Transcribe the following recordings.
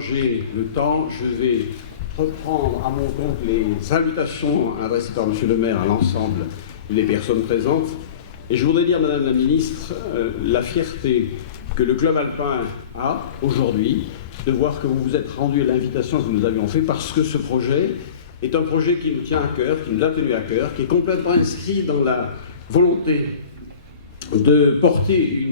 j'ai le temps, je vais reprendre à mon compte les invitations adressées par M. le maire à l'ensemble des personnes présentes. Et je voudrais dire, Madame la Ministre, la fierté que le club alpin a aujourd'hui de voir que vous vous êtes rendu à l'invitation que nous avions fait, parce que ce projet est un projet qui nous tient à cœur, qui nous a tenu à cœur, qui est complètement inscrit dans la volonté de porter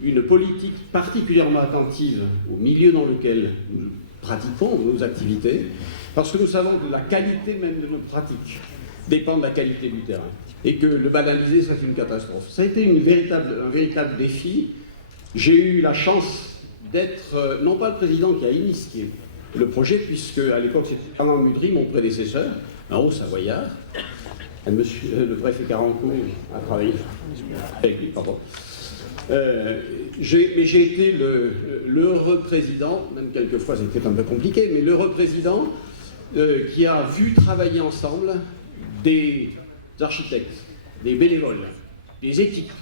une politique particulièrement attentive au milieu dans lequel nous pratiquons nos activités, parce que nous savons que la qualité même de nos pratiques dépend de la qualité du terrain, et que le banaliser, c'est une catastrophe. Ça a été un véritable défi. J'ai eu la chance d'être, non pas le président qui a initié le projet, puisque à l'époque c'était Fernand Mudry, mon prédécesseur, un haut savoyard. Monsieur le préfet Carancourt a travaillé avec lui, pardon. Mais j'ai été l'heureux président, même quelquefois c'était un peu compliqué, mais l'heureux président qui a vu travailler ensemble des architectes, des bénévoles, des équipes.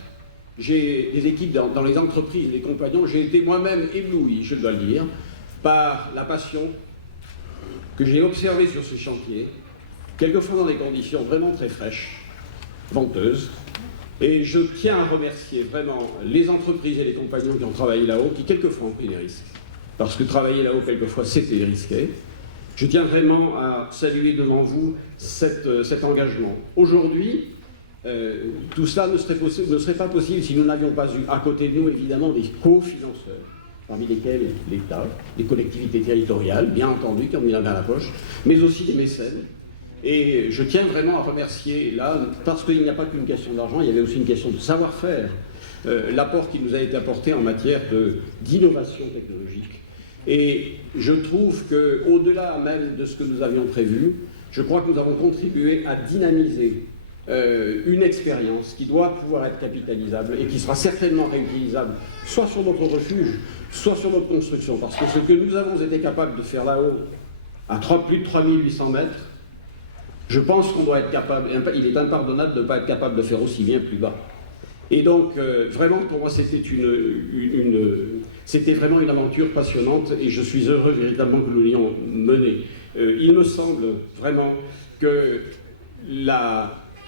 J'ai des équipes dans les entreprises, les compagnons. J'ai été moi-même ébloui, je dois le dire, par la passion que j'ai observée sur ce chantier, quelquefois dans des conditions vraiment très fraîches, venteuses. Et je tiens à remercier vraiment les entreprises et les compagnons qui ont travaillé là-haut, qui quelquefois ont pris des risques. Parce que travailler là-haut, quelquefois, c'était risqué. Je tiens vraiment à saluer devant vous cet engagement. Aujourd'hui, tout cela ne serait pas possible si nous n'avions pas eu à côté de nous, évidemment, des cofinanceurs, parmi lesquels l'État, les collectivités territoriales, bien entendu, qui ont mis la main à la poche, mais aussi des mécènes. Et je tiens vraiment à remercier, là, parce qu'il n'y a pas qu'une question d'argent, il y avait aussi une question de savoir-faire, l'apport qui nous a été apporté en matière d'innovation technologique. Et je trouve qu'au-delà même de ce que nous avions prévu, je crois que nous avons contribué à dynamiser une expérience qui doit pouvoir être capitalisable et qui sera certainement réutilisable, soit sur notre refuge, soit sur notre construction. Parce que ce que nous avons été capables de faire là-haut, à plus de 3800 mètres, je pense qu'on doit être capable, il est impardonnable de ne pas être capable de faire aussi bien plus bas. Et donc, vraiment, pour moi, c'était vraiment une aventure passionnante et je suis heureux véritablement que nous l'ayons menée. Il me semble vraiment que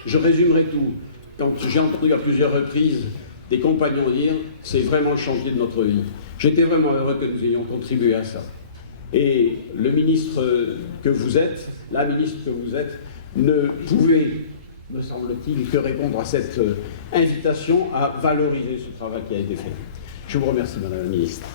je résumerai tout. Quand j'ai entendu à plusieurs reprises des compagnons dire « c'est vraiment le chantier de notre vie ». J'étais vraiment heureux que nous ayons contribué à ça. Et le ministre que vous êtes, la ministre que vous êtes, ne pouvait, me semble-t-il, que répondre à cette invitation à valoriser ce travail qui a été fait. Je vous remercie, Madame la Ministre.